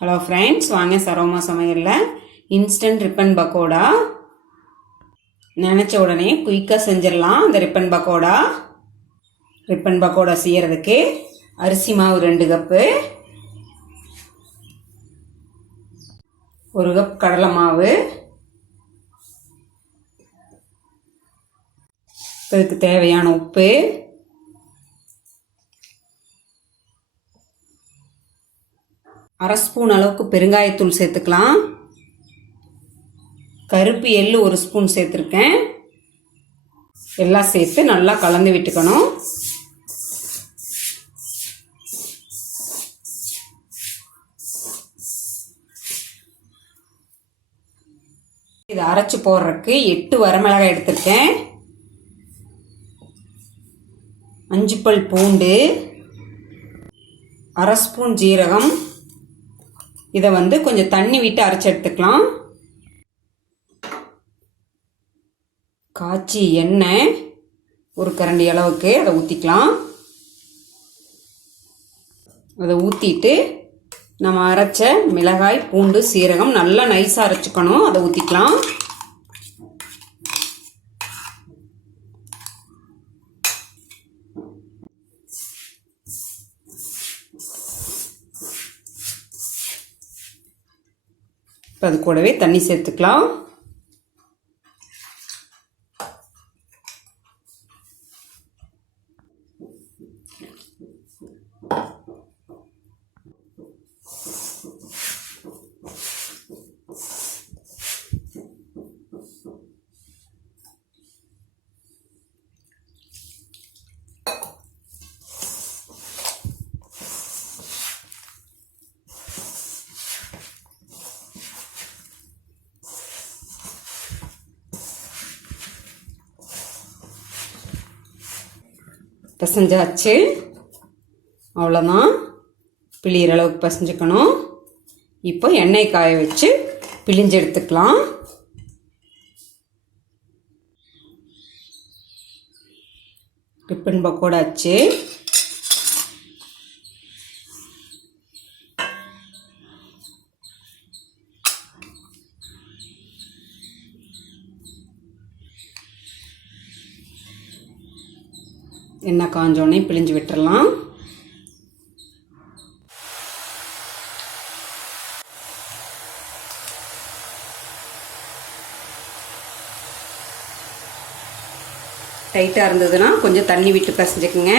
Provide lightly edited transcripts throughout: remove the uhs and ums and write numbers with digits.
Hello friends, வாங்க சரோமா சமையலில் instant ribbon pakoda. நினச்ச உடனே குயிக்காக செஞ்சிடலாம். அந்த ரிப்பன் பக்கோடா செய்யறதுக்கு அரிசி மாவு 2 கப்பு, 1 கப் கடலை மாவு, இதுக்கு தேவையான உப்பு, அரை ஸ்பூன் அளவுக்கு பெருங்காயத்தூள் சேர்த்துக்கலாம். கருப்பு எள்ளு 1 ஸ்பூன் சேர்த்துருக்கேன். எல்லாம் சேர்த்து நல்லா கலந்து விட்டுக்கணும். இதை அரைச்சி போடுறதுக்கு 8 வரமிளகாய் எடுத்திருக்கேன். 5 பல் பூண்டு, அரை ஸ்பூன் ஜீரகம். இதை கொஞ்சம் தண்ணி விட்டு அரைச்சி எடுத்துக்கலாம். காய்ச்சி எண்ணெய் 1 கரண்டி அளவுக்கு அதை ஊற்றிக்கலாம். அதை ஊற்றிட்டு நம்ம அரைச்ச மிளகாய், பூண்டு, சீரகம் நல்லா நைஸாக அரைச்சிக்கணும். அதை ஊற்றிக்கலாம். இப்போ அது கூடவே தண்ணி சேர்த்துக்கலாம். பிசைஞ்சாச்சு. அவ்வளோதான். பிழிகிற அளவுக்கு பிசைஞ்சுக்கணும். இப்போ எண்ணெய் காய வச்சு பிழிஞ்சு எடுத்துக்கலாம். ரிப்பன் பக்கோடா ஆச்சு. எண்ணெய் காஞ்சோடனே பிழிஞ்சு விட்டுறலாம். டைட்டாக இருந்ததுன்னா கொஞ்சம் தண்ணி விட்டு பிசைஞ்சுக்குங்க.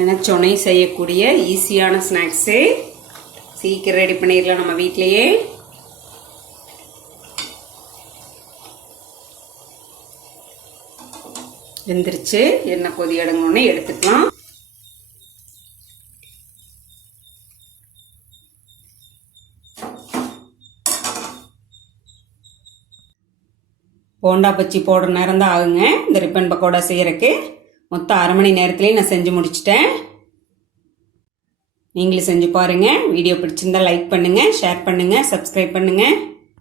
நினச்சோடனே செய்யக்கூடிய ஈஸியான ஸ்நாக்ஸு சீக்கிரம் ரெடி பண்ணிடலாம் நம்ம வீட்டிலையே. வெந்துருச்சு. எண்ணெய் கொதி அடங்கினோடனே எடுத்துக்கலாம். போண்டா பச்சி போடுற நேரம் தான் ஆகுங்க இந்த ரிப்பன் பக்கோடா செய்யறதுக்கு. மொத்தம் 1/2 மணி நேரத்துலேயே நான் செஞ்சு முடிச்சிட்டேன். நீங்களும் செஞ்சு பாருங்க. வீடியோ பிடிச்சிருந்தா லைக் பண்ணுங்க, ஷேர் பண்ணுங்க, சப்ஸ்கிரைப் பண்ணுங்க.